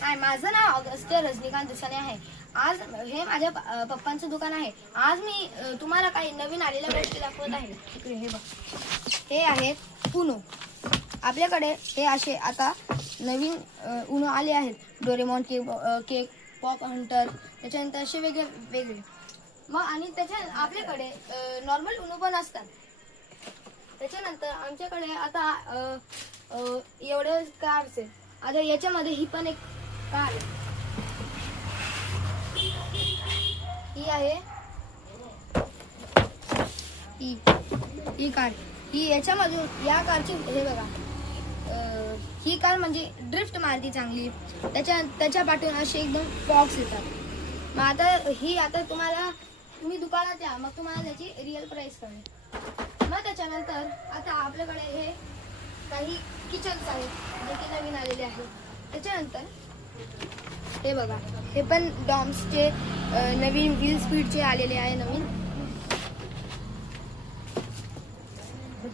हाय, माझं नाव अगस्त्य रजनीकांत दुसाने आहे. आज हे माझ्या पप्पांचं दुकान आहे. आज मी तुम्हाला काही नवीन आलेल्या गोष्टी दाखवत आहे. इकडे हे बघ, हे आहेत उनो. आपल्याकडे हे असे आता नवीन उनो आले आहेत. डोरेमॉन केक, पॉप हंटर, त्याच्यानंतर असे वेगळे मग आणि आपल्याकडे नॉर्मल उनो पण असतात. त्याच्यानंतर आमच्याकडे आता एवढे कार्ड्स आहेत. आता याच्यामध्ये ही पण एक कार आहे. ही आहे ही कार. ही याच्यामधून या कारची हे बघा, ही कार म्हणजे ड्रिफ्ट मारती चांगली. त्याच्या पाठून असे एकदम बॉक्स येतात. मग आता तुम्ही दुकानात या, मग तुम्हाला त्याची रिअल प्राइस कळेल. मग त्याच्यानंतर आता आपल्याकडे हे काही किचन्स आहेत जे की नवीन आलेले आहेत. त्याच्यानंतर हे बघा, हे पण डॉम्सचे नवीन व्हील स्पीडचे आलेले आहे नवीन.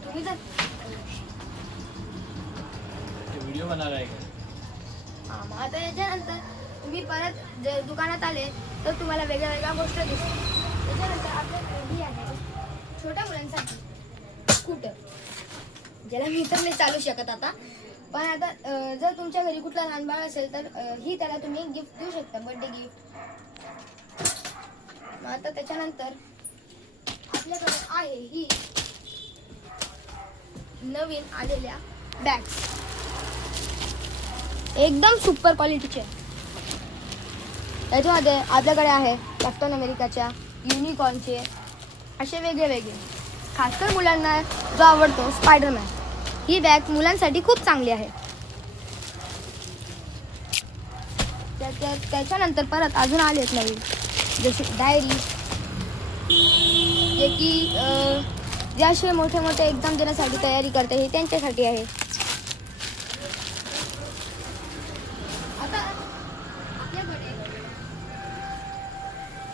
तुम्ही जर व्हिडिओ बना रहा है हां, मग आता याच्यानंतर तुम्ही परत जर दुकानात आले तर तुम्हाला वेगळ्या गोष्टी दिसतील. त्याच्यानंतर आपल्याकडे ही आहे छोट्या मुलांसाठी स्कूटर, ज्याला मी तर नाही चालू शकत आता. पण आता जर तुमच्या घरी कुठला लहान बाळ असेल तर ही त्याला तुम्ही गिफ्ट देऊ शकता, बर्थडे गिफ्ट. मग आता त्याच्यानंतर आपल्याकडे आहे ही नवीन आलेल्या बॅग्स, एकदम सुपर क्वालिटीचे. त्याच्यामध्ये आपल्याकडे आहे कॅप्टन अमेरिकाच्या, युनिकॉर्नचे, असे वेगळे. खासकर मुलांना जो आवडतो स्पायडरमॅन, ही बॅग मुलांसाठी खूप चांगली आहे. त्याच्यानंतर परत अजून आलेत नवीन, जसे डायरी, जे की जे असे मोठे एक्झाम देण्यासाठी तयारी करते हे त्यांच्यासाठी आहे. आता आपल्याकडे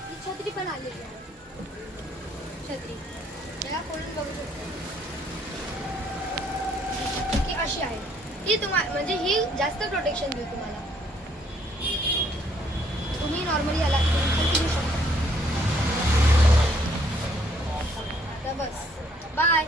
ही छत्री पण आलेली आहे. छत्री याला खोलून बघू शकतो की अशी आहे. ही म्हणजे ही जास्त प्रोटेक्शन देईल तुम्हाला. तुम्ही नॉर्मली याला घेऊ शकता. आता बस, बाय.